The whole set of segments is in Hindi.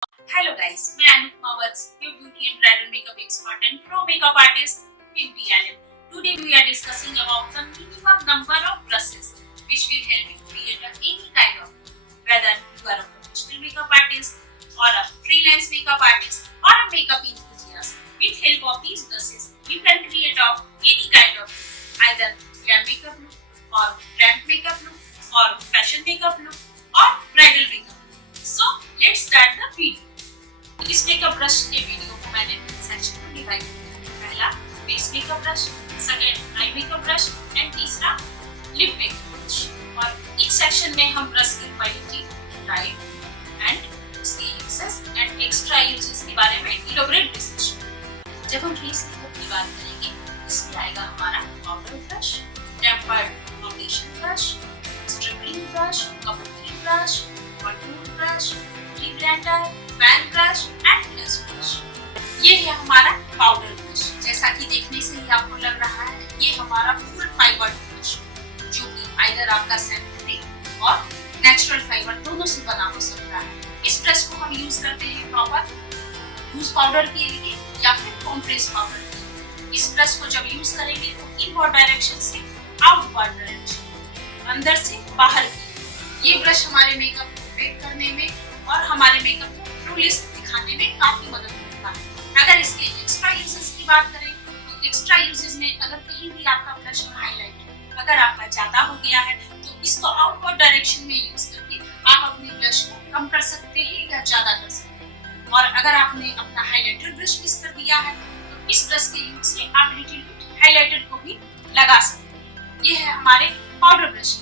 Hello guys, मैं अनुपमा वत्स, your beauty and bridal makeup expert and pro makeup artist, Beauty Allen. Today we are discussing about the minimum number of brushes which will help you create any kind of, whether you are a professional makeup artist or a freelance makeup artist or a makeup enthusiast. With help of these brushes, you can create of any kind of either glam makeup look or ramp makeup look or fashion makeup look or bridal makeup. So let's start the video. इस मेकअप ब्रश के वीडियो को मैंने सेक्शन में डिवाइड किया है। पहला base makeup brush, second eye makeup brush and तीसरा लिप मेकअप ब्रश। और इस सेक्शन में हम ब्रश की क्वालिटी, टाइप एंड उसके यूजेस एंड एक्स्ट्रा यूजेस के बारे में इलैबोरेट डिस्कशन। जब हम फेस मेकअप की बात करेंगे, इसमें आएगा हमारा powder brush, tempered foundation brush, stippling brush, couple brush, contour brush, lip blender, pan brush and blush brush. ये है हमारा पाउडर ब्रश। जैसा कि देखने से ही आपको लग रहा है, ये हमारा फुल फाइबर ब्रश जो कि आइदर आपका सिंथेटिक और नेचुरल फाइबर दोनों से बना हो सकता है। इस ब्रश को हम यूज करते हैं प्रॉपर लूज पाउडर के लिए या फिर कॉम्प्रेस पाउडर के लिए। इस ब्रश को जब यूज करेंगे तो इनवर्ड डायरेक्शन से आउटवर्ड डायरेक्शन, अंदर से बाहर की। ये ब्रश हमारे मेकअप को बेक करने में और हमारे मेकअप को फ्लॉलेस दिखाने में काफी मदद करता है। अगर इसके एक्स्ट्रा यूजेस की बात करें तो एक्स्ट्रा यूजेस में अगर कहीं भी आपका ब्लश और हाइलाइटर अगर आपका ज्यादा हो गया है तो इसको आउटवर्ड डायरेक्शन में यूज करके आप अपने ब्लश को कम कर सकते हैं या ज्यादा कर सकते हैं। और अगर आपने अपना हाइलाइटर ब्रश मिस कर दिया है तो इस ब्रश के यूज से आप लिटिल बिट हाइलाइटर को भी लगा सकते हैं। ये है हमारे पाउडर ब्रश।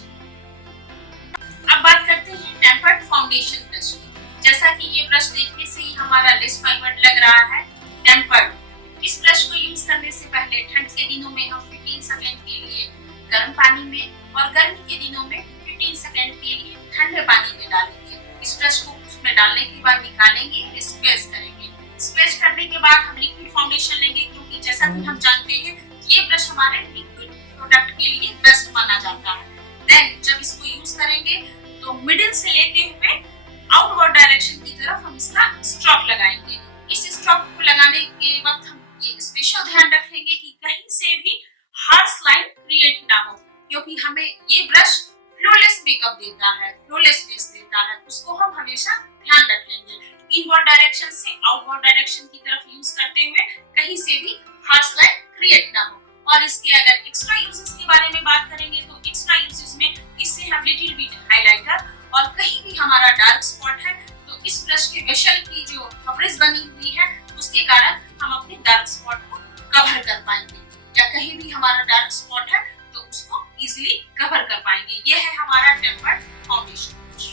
अब बात करते हैं टेम्पर्ड फाउंडेशन ब्रश की। जैसा कि ये ब्रश देखने से ही हमारा लेस फाइबर लग रहा है, टेम्पर्ड। इस ब्रश को यूज करने से पहले ठंड के दिनों में हम 15 सेकंड के लिए गर्म पानी में और गर्मी के दिनों में 15 सेकंड के लिए ठंडे पानी में डालेंगे। इस ब्रश को उसमें डालने के बाद निकालेंगे, स्क्वेज करेंगे। स्क्वेज करने के बाद हम लिक्विड फाउंडेशन लेंगे, क्योंकि जैसा कि हम जानते हैं ये ब्रश हमारे लिक्विड प्रोडक्ट के लिए बेस्ट माना जाता है। देन जब इसको यूज करेंगे तो मिडिल से लेते हुए आउटवर्ड डायरेक्शन की तरफ हम इसका स्ट्रोक लगाएंगे। इस स्ट्रोक को लगाने के वक्त हम ये स्पेशल ध्यान रखेंगे कि कहीं से भी हार्श लाइन क्रिएट ना हो, क्योंकि हमें ये ब्रश फ्लॉलेस मेकअप देता है, फ्लॉलेस बेस देता है, उसको हम हमेशा ध्यान रखेंगे। इनवर्ड डायरेक्शन से आउटवर्ड डायरेक्शन की तरफ यूज करते हुए कहीं से भी हार्श लाइन क्रिएट ना हो। और इसके अगर एक्स्ट्रा यूजेस के बारे में बात करेंगे तो एक्स्ट्रा यूजेस में इससे हम लिटिल बिट हाइलाइटर और कहीं भी हमारा डार्क स्पॉट है तो इस ब्रश के वेसल की जो कवरेज बनी हुई है उसके कारण हम अपने डार्क स्पॉट को कवर कर पाएंगे, या कहीं भी हमारा डार्क स्पॉट है तो उसको इजीली कवर कर पाएंगे। ये है हमारा टेम्पर्ड फाउंडेशन ब्रश।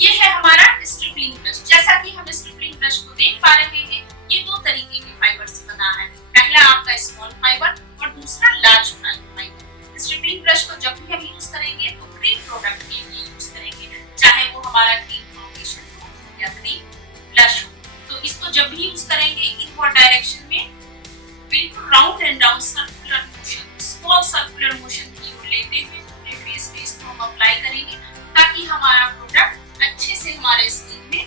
ये है हमारा स्ट्रिपलिंग ब्रश। जैसा कि हम स्ट्रिपलिंग ब्रश को देख पा रहे हैं, ये दो तरीके के फाइबर से बना है। पहला आपका स्मॉल फाइबर और दूसरा लार्ज फाइबर। स्ट्रिपलिंग ब्रश को जब भी हम यूज करेंगे तो क्रीम प्रोडक्ट के लिए यूज करेंगे, चाहे वो हमारा क्रीम फाउंडेशन हो या क्रीम ब्लश हो। तो इसको जब भी यूज करेंगे इनवर्ड डायरेक्शन में बिल्कुल round and round circular motion, small circular motion की ओर लेते हुए पूरे फेस पे इसको हम अप्लाई करेंगे, ताकि हमारा प्रोडक्ट अच्छे से हमारे स्किन में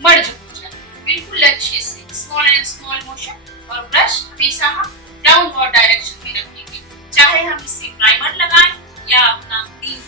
मर्ज हो जाए, बिल्कुल अच्छे से। स्मॉल एंड स्मॉल मोशन और ब्रश हमेशा हम डाउनवर्ड डायरेक्शन में रखेंगे, चाहे हम इससे प्राइमर लगाएं या अपना क्रीम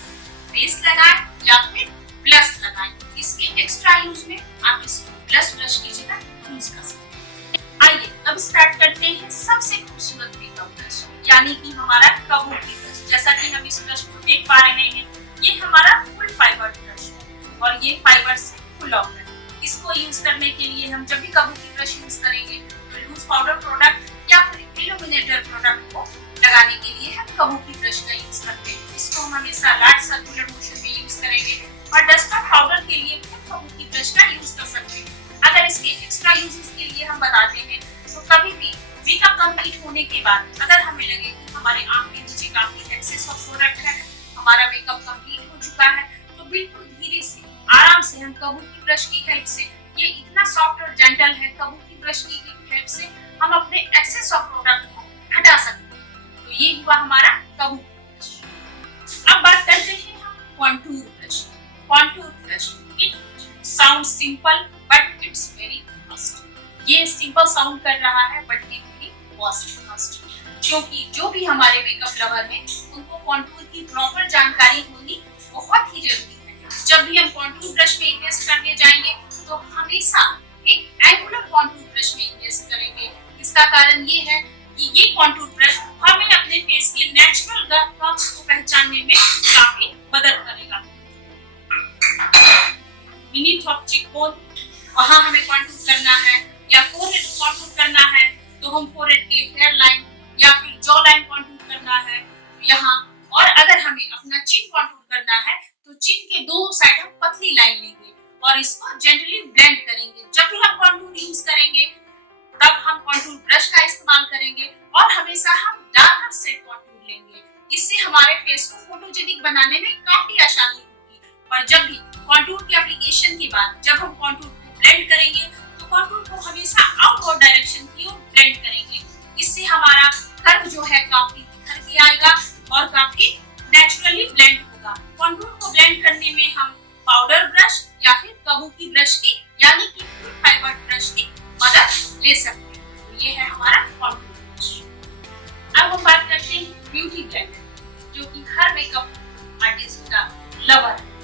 बेस लगाएं या फिर ब्लश लगाएं। इसके एक्स्ट्रा यूज में आप इसको ब्लश ब्रश की जगह यूज कर सकते हैं। आइए अब स्टार्ट करते हैं सबसे खूबसूरत मेकअप ब्रश, यानी कि हमारा काबुकी ब्रश। जैसा कि हम इस ब्रश को देख पा रहे हैं, ये हमारा फुल फाइबर ब्रश है और ये फाइबर से फुल ऑफ है। इसको यूज करने के लिए हम जब भी काबुकी ब्रश यूज करेंगे तो लूज पाउडर प्रोडक्ट या फिर इल्यूमिनेटर प्रोडक्ट को लगाने के लिए हम काबुकी ब्रश का यूज करते हैं। इसको हम हमेशा लार्ज सर्कुलर मोशन में यूज करेंगे और डस्टर पाउडर के लिए भी हम काबुकी ब्रश का यूज कर सकते हैं। अगर इसके एक्स्ट्रा यूजेस के लिए हम बताते हैं तो कभी भी मेकअप कंप्लीट होने के बाद अगर हमें लगे कि हमारे आंख के नीचे काफी एक्सेस ऑफ प्रोडक्ट है, हमारा मेकअप कंप्लीट हो चुका है, तो बिल्कुल धीरे से आराम से हम काबुकी ब्रश की हेल्प से, ये इतना सॉफ्ट और जेंटल है, काबुकी ब्रश की हेल्प से हम अपने एक्सेस ऑफ प्रोडक्ट को हटा सकते हैं। तो ये हुआ हमारा काबुकी ब्रश। अब बात करते हैं हम contour brush. Contour brush. It sounds simple, but it it's very fast. ये सिंपल साउंड कर रहा है बट ये वेरी फास्ट, क्योंकि जो भी हमारे मेकअप लवर हैं उनको कॉन्टूर की प्रॉपर जानकारी होनी बहुत ही जरूरी है। जब भी हम कॉन्टूर ब्रश में इन्वेस्ट करने जाएंगे तो हमेशा एक एंगुलर कॉन्टूर ब्रश में इन्वेस्ट करेंगे। इसका कारण ये है कि ये कॉन्टूर ब्रश हमें अपने फेस के नेचुरल कर्व्स को पहचानने में काफी मदद करेगा। मिनी टॉप चिकबोन, वहां हमें कॉन्टूर करना है, या फोरहेड कॉन्टूर करना है तो हम फोरहेड के हेयर लाइन या फिर जॉ लाइन कॉन्टूर करना है यहाँ। और अगर हमें अपना चिन कॉन्टूर करना है तो चिन के दोनों साइड हम पतली लाइन लेंगे और इसको जेंटली ब्लेंड करेंगे। जब भी हम कॉन्टूर यूज करेंगे तब हम कॉन्टूर ब्रश का इस्तेमाल करेंगे और हमेशा हम डार्कर शेड कॉन्टूर लेंगे। इससे हमारे फेस को फोटोजेनिक बनाने में काफी आसानी होगी। और जब भी कॉन्टूर के एप्लीकेशन के बाद जब हम कॉन्टूर को ब्लेंड करेंगे तो कॉन्टूर को हमेशा आउटवर्ड डायरेक्शन की ओर ब्लेंड करेंगे। इससे हमारा कर्व जो है काफी निखर के आएगा और काफी नेचुरली ब्लेंड होगा। कॉन्टूर को ब्लेंड करने में हम पाउडर ब्रश या फिर काबुकी ब्रश की यानी कि फुल फाइबर ब्रश की मदद ले सकते हैं। तो ये है हमारा कॉन्टूर ब्रश। अब हम बात करते हैं ब्यूटी ब्लेंडर, जो कि हर मेकअप आर्टिस्ट का लवर है।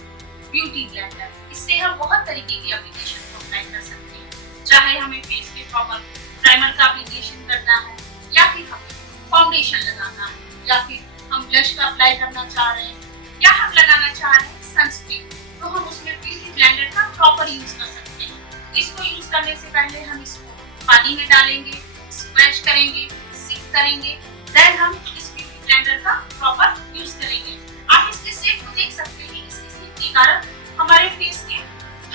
ब्यूटी ब्लेंडर, इससे हम बहुत तरीके की एप्लीकेशन को अप्लाई कर सकते हैं। चाहे हमें फेस पे प्रॉपर प्राइमर का एप्लीकेशन करना है, या फिर हमें फाउंडेशन लगाना है, या फिर हम ब्लश का अप्लाई करना चाह रहे हैं, या हम लगाना चाह रहे हैं सनस्क्रीन, तो हम उसमें ब्यूटी ब्लेंडर का प्रॉपर यूज कर सकते हैं। इसको यूज करने से पहले हम इसको पानी में डालेंगे, स्क्वैश करेंगे, सिक करेंगे, देन हम इस ब्यूटी ब्लेंडर का प्रॉपर यूज करेंगे। आप इसके शेप को देख सकते हैं। इसके शेप के कारण हमारे फेस के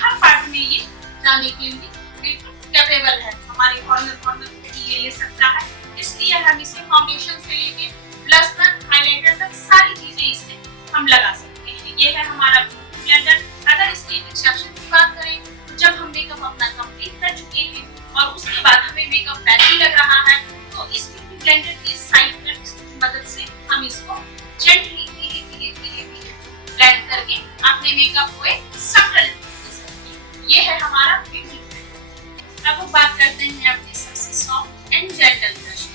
हर पार्ट में ये जाने के लिए बिल्कुल कैपेबल है। हमारे कॉर्नर पे ये ले सकता है। इसलिए हम इसे फाउंडेशन से लेके ब्लश तक, हाइलाइटर तक सारी चीजें इससे हम लगा सकते हैं। ये है हमारा ब्यूटी ब्लेंडर। अगर इसके एक्सेप्शन की बात करें तो जब हम मेकअप अपना कंप्लीट कर चुके हैं और उसके बाद हमें मेकअप बैटरी लग रहा है तो इस ब्यूटी ब्लेंडर के साइड कट्स की मदद से हम इसको जेंटली धीरे ब्लेंड करके अपने मेकअप को एक सटल दे सकते हैं। ये है हमारा ब्यूटी ब्लेंडर। अब हम बात करते हैं अपने सबसे सॉफ्ट एंड जेंटल ब्रश।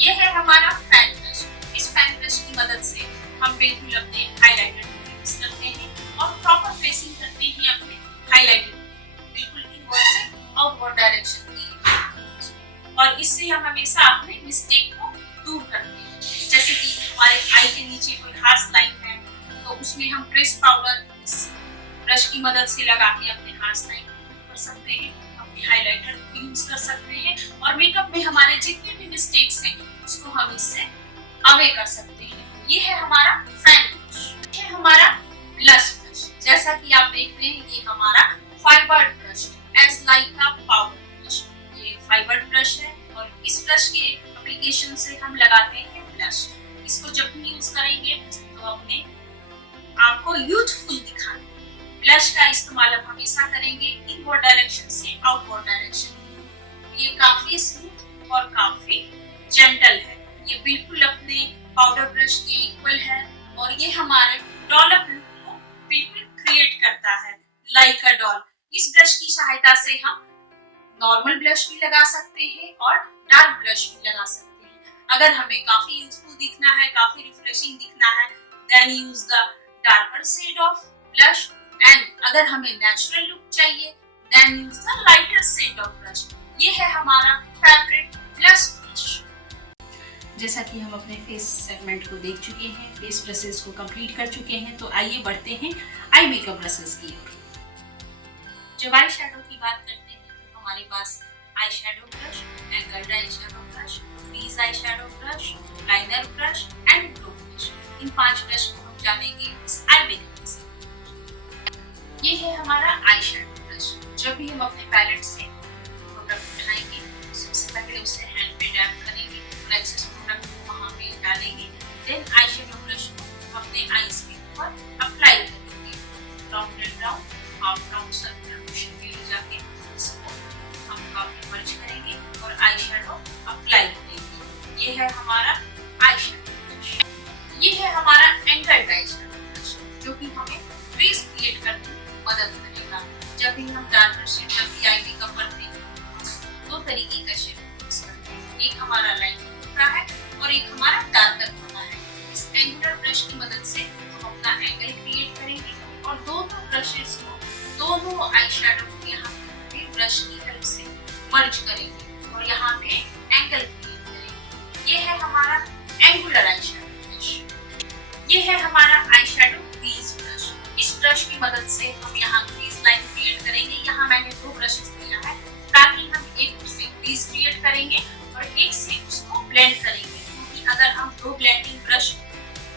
ये है हमारा फैन ब्रश। इस फैन ब्रश की मदद से हम बिल्कुल अपने हाइलाइटर को यूज करते हैं और प्रॉपर फेसिंग करते हैं अपने हाइलाइटर बिल्कुल इनवर्ड से आउटवर्ड डायरेक्शन की। और इससे हम हमेशा अपने मिस्टेक को दूर करते हैं। जैसे कि हमारे आई के नीचे कोई हार्श लाइन है तो उसमें हम प्रेस पाउडर इस ब्रश की मदद से लगा के अपने हार्श लाइन कर सकते हैं, अपने हाइलाइटर यूज कर सकते हैं और मेकअप में हमारे जितने भी मिस्टेक्स हैं उसको हम इससे अवे कर सकते हैं। ये है हमारा फैन ब्रश। ये हमारा ब्लश ब्रश। जैसा कि आप देख रहे हैं ये हमारा फाइबर ब्रश है, as like a powder brush. ये फाइबर ब्रश है और इस ब्रश के एप्लीकेशन से हम लगाते हैं ब्लश। इसको जब भी यूज करेंगे तो अपने आपको यूथफुल दिखाना। ब्लश का इस्तेमाल हम हमेशा करेंगे इनवर्ड डायरेक्शन से आउटवर्ड डायरेक्शन। ये काफी स्मूथ और काफी जेंटल है। ये बिल्कुल अपने पाउडर ब्रश के इक्वल है और ये हमारे डॉलप लुक को बिल्कुल क्रिएट करता है, लाइक अ डॉल। इस ब्रश की सहायता से हम नॉर्मल ब्लश भी लगा सकते हैं और डार्क ब्लश भी लगा सकते हैं। अगर हमें काफी यूजफुल दिखना है, काफी रिफ्रेशिंग दिखना है, then use the darker shade of blush. And अगर हमें नेचुरल लुक चाहिए then use the lighter shade of blush. ये है हमारा फेवरेट ब्लश ब्रश। जैसा कि हम अपने फेस सेगमेंट को देख चुके हैं, फेस ब्रशेस को कंप्लीट कर चुके हैं, तो आइए बढ़ते हैं आई मेकअप ब्रशेस की ओर। जब आई शेडो की बात करते हैं तो हमारे पास eye shadow brush, angled eye shadow brush, crease eye shadow brush, liner brush and glow brush. इन 5 ब्रश को हम जानेंगे इस आई मेकअप ब्रश। ये है हमारा आई शेडो ब्रश। जब भी हम अपने पैलेट से प्रोडक्ट उठाएंगे सबसे पहले उसे हैंड पे डैप करेंगे और एक्सेस प्रोडक्ट को वहां पे डालेंगे। देन आई शेडो ब्रश को अपने आईज के ऊपर अप्लाई करेंगे। Round and round, half round circular motion में ले जाके इसको हम काफी मर्ज करेंगे और आई शेडो अप्लाई करेंगे। ये है हमारा आई शेडो ब्रश। ये है हमारा एंगल्ड आई शेडो ब्रश, जो कि हमें ट्रेस क्रिएट करने में मदद करेगा। जब भी हम डार्कर शेड जब भी आई मेकअप तरीके का शेड यूज करते हैं, एक हमारा लाइट होता है और एक हमारा डार्कर होता है। इस एंगुलर ब्रश की मदद से हम अपना एंगल क्रिएट करेंगे और दोनों ब्रशेस को, दोनों आई शेडो को यहाँ पे ब्रश की हेल्प से मर्ज करेंगे और यहाँ पे एंगल क्रिएट करेंगे। ये है हमारा एंगुलर आई शेडो ब्रश। ये है हमारा आई शेडो क्रीज ब्रश। इस ब्रश की मदद से हम यहाँ क्रीज लाइन क्रिएट करेंगे। यहाँ मैंने दो ब्रशेस लिया है ताकि हम एक से क्रीज क्रिएट करेंगे और एक से उसको ब्लेंड करेंगे, क्योंकि अगर हम दो ब्लेंडिंग ब्रश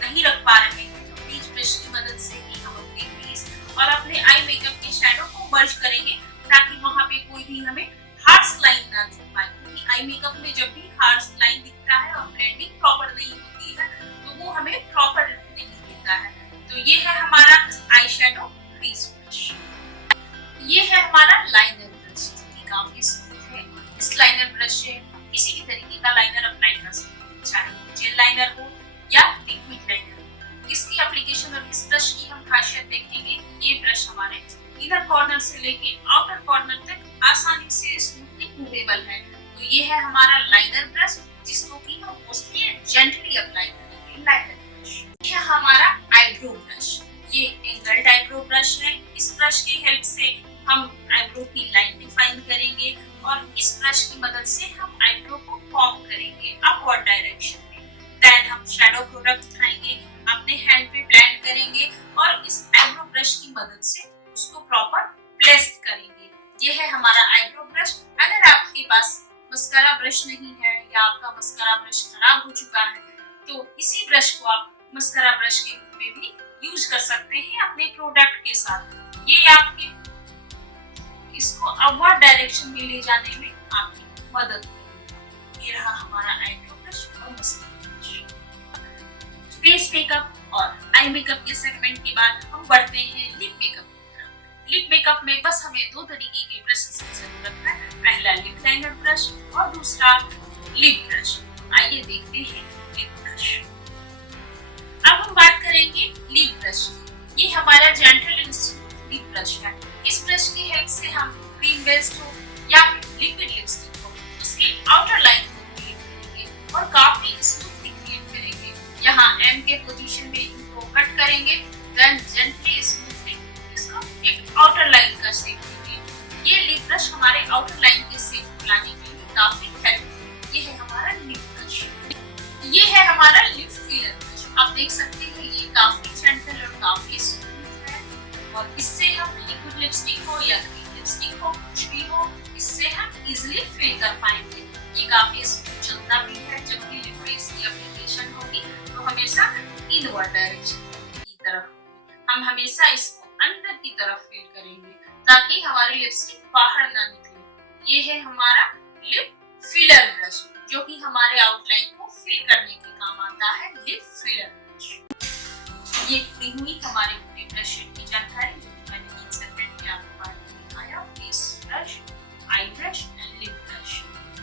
नहीं रख पा रहे हैं तो क्रीज ब्रश की मदद से ही हम अपने क्रीज और अपने आई मेकअप के शैडो को मर्ज करेंगे, ताकि वहाँ पे कोई भी हमें हार्श लाइन ना दिख पाए। क्योंकि आई मेकअप में जब भी हार्श लाइन दिखता है और ब्लेंडिंग प्रॉपर नहीं होती है तो वो हमें प्रॉपर नहीं देता है। तो ये है हमारा आई शेडो क्रीज ब्रश। ये है हमारा लाइनर ब्रश, जो काफी स्मूथ है। इस लाइनर ब्रश से किसी भी तरीके का लाइनर अप्लाई कर सकते हैं, चाहे वो जेल लाइनर हो या लिक्विड लाइनर। इसकी एप्लीकेशन और इस ब्रश की हम खासियत देखेंगे। ये ब्रश हमारे इनर कॉर्नर से लेके आउटर कॉर्नर तक आसानी से स्मूथली मूवेबल है। तो ये है हमारा लाइनर ब्रश, जिसको कि हम मोस्टली जेंटली अप्लाई करेंगे। Liner brush. ये है हमारा आईब्रो ब्रश। ये एंगल्ड आईब्रो ब्रश है। इस ब्रश की हेल्प से हम आईब्रो की लाइन डिफाइन करेंगे और इस ब्रश की मदद से हम आईब्रो को फॉर्म करेंगे अपवर्ड डायरेक्शन में। देन हम शैडो प्रोडक्ट उठाएंगे, अपने हैंड पे ब्लेंड करेंगे और इस आईब्रो ब्रश की मदद से उसको प्रॉपर प्लेस करेंगे। ये है हमारा आईब्रो ब्रश। अगर आपके पास मस्कारा ब्रश नहीं है या आपका मस्कारा ब्रश खराब हो चुका है तो इसी ब्रश को आप मस्कारा ब्रश के रूप में भी यूज कर सकते हैं अपने प्रोडक्ट के साथ। ये आपके इसको अपवर्ड डायरेक्शन में ले जाने में आपकी मदद करेगा। ये रहा हमारा आईब्रो ब्रश और मस्कारा ब्रश। फेस मेकअप और आई मेकअप के सेगमेंट के बाद हम बढ़ते हैं लिप मेकअप की तरफ। लिप मेकअप में बस हमें दो तरीके के ब्रशेस की जरूरत है, पहला लिप लाइनर ब्रश और दूसरा लिप ब्रश। आइए देखते हैं लिप ब्रश। अब हम बात करेंगे लिप ब्रश की। ये हमारा gentle and smooth lip brush है। इस ब्रश की हेल्प से हम क्रीम बेस्ड हो या फिर लिक्विड लिपस्टिक हो उसके आउटर लाइन को क्रिएट करेंगे और काफी स्मूथली क्रिएट करेंगे। यहाँ एम के पोजीशन में इनको कट करेंगे, देन जेंटली स्मूथली इसको एक आउटर लाइन का शेप देंगे। ये लिप ब्रश हमारे आउटर लाइन के शेप लाने के लिए काफी हेल्पफुल। ये है हमारा लिप ब्रश। ये है हमारा लिप फिलर ब्रश। आप देख सकते हैं ये काफी जेंटल और काफी स्मूथ है और इससे हम लिक्विड लिपस्टिक हो या क्रीम लिपस्टिक हो कुछ भी हो इससे हम इजीली फिल कर पाएंगे। ये काफी स्मूथ चलता भी है। जब भी लिप पे इसकी एप्लीकेशन होगी तो हमेशा इनवर्ड डायरेक्शन की तरफ होगी। हम हमेशा इसको अंदर की तरफ फिल करेंगे ताकि हमारी लिपस्टिक बाहर ना निकले। ये है हमारा लिप फिलर ब्रश, जो कि हमारे आउटलाइन को फिल करने के काम आता है। Lip filler brush. ये खुली हुई हमारे पूरे ब्रश की जानकारी जो मैंने इन सेगमेंट में आपको बार दिखाया। Face brush, I brush and lip brush.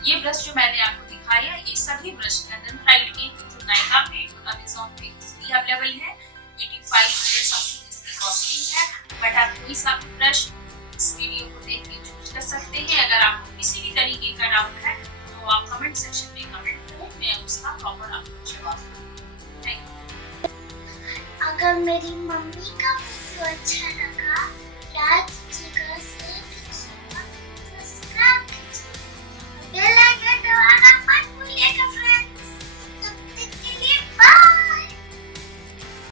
ये ब्रश जो मैंने आपको दिखाया ये सभी ब्रश लंदन प्राइड के जो नायका पे अमेज़न पे इसकी अवेलेबल है। 8500 समथिंग इसकी कॉस्टिंग है, बट आप कोई सा भी ब्रश इस वीडियो को देख के चूज कर सकते हैं। अगर आपको किसी भी तरीके का डाउट है तो आप कमेंट सेक्शन में कमेंट करो, मैं उसका प्रॉपर आपको जवाब दूंगी। Thank you. अगर मेरी मम्मी का वीडियो अच्छा